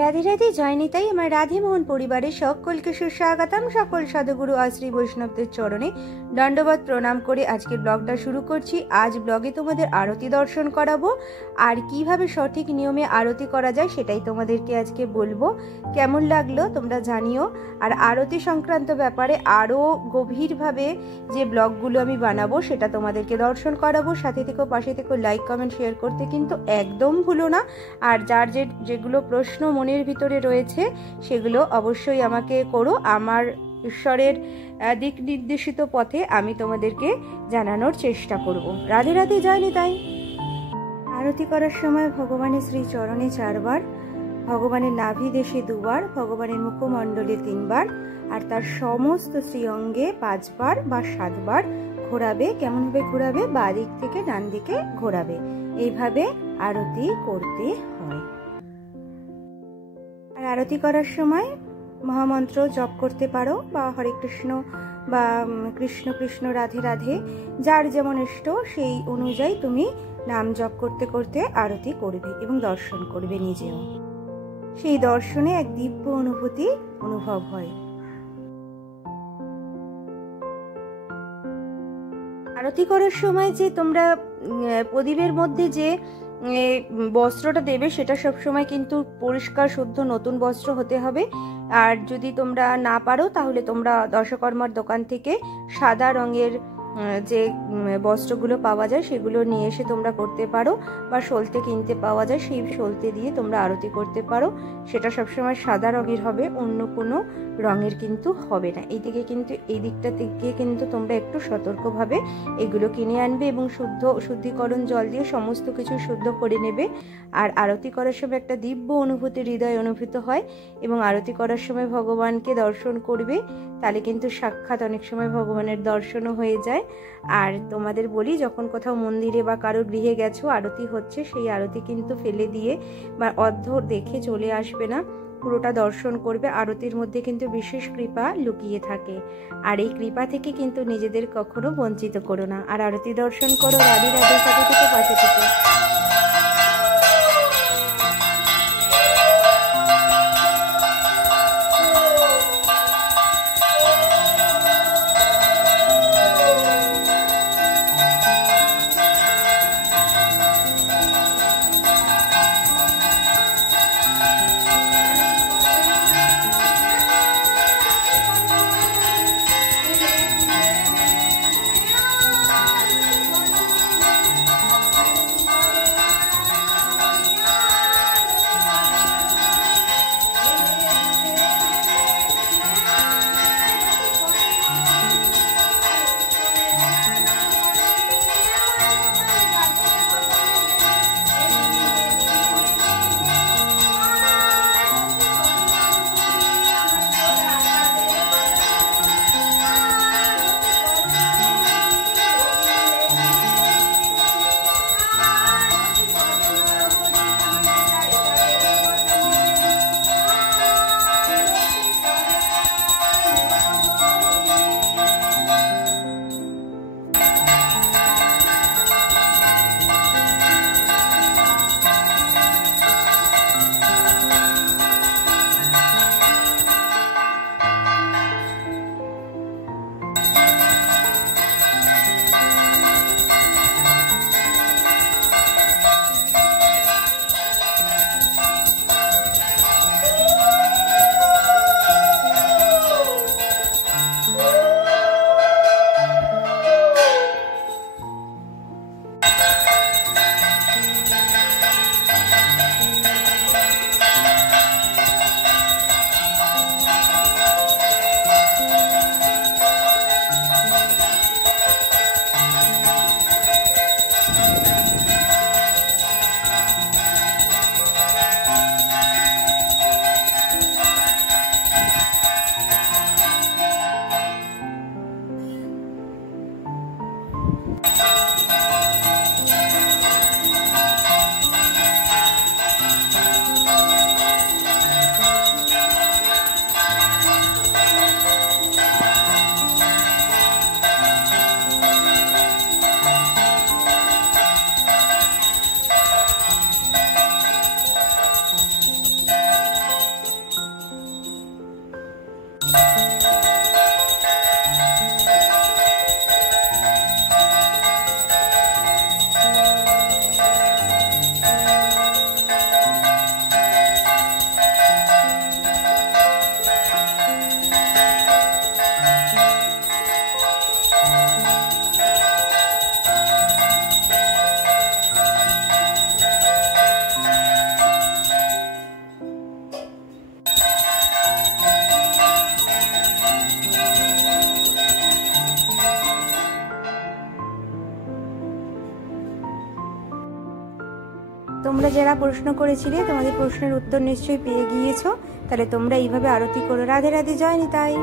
রাধে রাধে জয় নিতাই। আমার রাধেমোহন পরিবারের সকলকে সুস্বাগতম। সকল সাধুগুরু আর শ্রী বৈষ্ণবদের চরণে দণ্ডবত প্রণাম করে আজকের ব্লগটা শুরু করছি। আজ ব্লগে তোমাদের আরতি দর্শন করাবো, আর কিভাবে সঠিক নিয়মে আরতি করা যায় সেটাই তোমাদেরকে আজকে বলবো। কেমন লাগলো তোমরা জানিও। আর আরতি সংক্রান্ত ব্যাপারে আরও গভীরভাবে যে ব্লগগুলো আমি বানাবো সেটা তোমাদেরকে দর্শন করাবো। সাথে থেকেও পাশে থেকেও লাইক কমেন্ট শেয়ার করতে কিন্তু একদম ভুলো না। আর যার যেগুলো প্রশ্ন মনের ভিতরে রয়েছে সেগুলো অবশ্যই আমাকে করো। আমার ঈশ্বরের দিক নির্দেশিত পথে আমি তোমাদেরকে জানানোর চেষ্টা করব। রাধে রাধে জয় নিতাই। আরতি করার সময় ভগবানের শ্রী চরণে 4 বার, ভগবানের নাভি দেশে 2 বার, ভগবানের মুখমণ্ডলে 3 বার, আর তার সমস্ত শ্রীঅঙ্গে 5 বার বা 7 বার ঘোরাবে। কেমনভাবে ঘোরাবে? বাঁ দিক থেকে ডান দিকে ঘোরাবে। এইভাবে আরতি করতে হয়। আর আরতি করার সময় মহামন্ত্র জপ করতে পারো, বা হরে কৃষ্ণ বা কৃষ্ণ কৃষ্ণ রাধে রাধে, যার যেমন ইষ্ট সেই অনুযায়ী তুমি নাম জপ করতে করতে আরতি করবে এবং দর্শন করবে নিজেও। সেই দর্শনে এক দিব্য অনুভূতি অনুভব হয়। আরতি করার সময় যে তোমরা প্রদীপের মধ্যে যে বস্ত্রটা দেবে সেটা সবসময় কিন্তু পরিষ্কার শুদ্ধ নতুন বস্ত্র হতে হবে। আর যদি তোমরা না পারো তাহলে তোমরা দশকর্মার দোকান থেকে সাদা রঙের যে বস্ত্রগুলো পাওয়া যায় সেগুলো নিয়ে এসে তোমরা করতে পারো, বা সলতে কিনতে পাওয়া যায়, সেই সলতে দিয়ে তোমরা আরতি করতে পারো। সেটা সবসময় সাদা রঙের হবে, অন্য কোনো রঙের কিন্তু হবে না। এই দিকটা থেকে কিন্তু তোমরা একটু সতর্কভাবে এগুলো কিনে আনবে এবং শুদ্ধিকরণ জল দিয়ে সমস্ত কিছু শুদ্ধ করে নেবে। আর আরতি করার সময় একটা দিব্য অনুভূতি হৃদয় অনুভূত হয়, এবং আরতি করার সময় ভগবানকে দর্শন করবে, তাহলে কিন্তু সাক্ষাৎ অনেক সময় ভগবানের দর্শনও হয়ে যায়। আর তোমাদের বলি, যখন কোথাও মন্দিরে বা কারো গৃহে গেছো, আরতি হচ্ছে, সেই আরতি কিন্তু ফেলে দিয়ে বা অর্ধ দেখে চলে আসবে না, পুরোটা দর্শন করবে। আরতির মধ্যে কিন্তু বিশেষ কৃপা লুকিয়ে থাকে, আর এই কৃপা থেকে কিন্তু নিজেদের কখনো বঞ্চিত করো না। আর আরতি দর্শন করো। রাধে রাধে। সাথে থেকে পাশে থেকে। তোমরা যারা প্রশ্ন করেছিলে তোমাদের প্রশ্নের উত্তর নিশ্চয়ই পেয়ে গিয়েছো। তাহলে তোমরা এইভাবে আরতি করো। রাধে রাধে, জয় নিতাই।